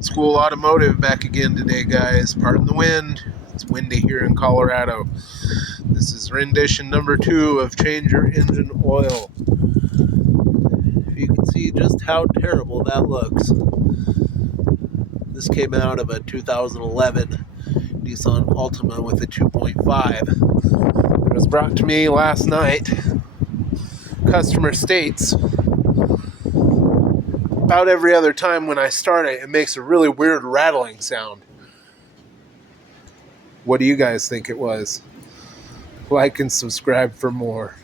School Automotive back again today, guys. Pardon the wind. It's windy here in Colorado. This is rendition number 2 of Change Your Engine Oil. If you can see just how terrible that looks. This came out of a 2011 Nissan Altima with a 2.5. It was brought to me last night. Customer states about every other time when I start it, it makes a really weird rattling sound. What do you guys think it was? Like and subscribe for more.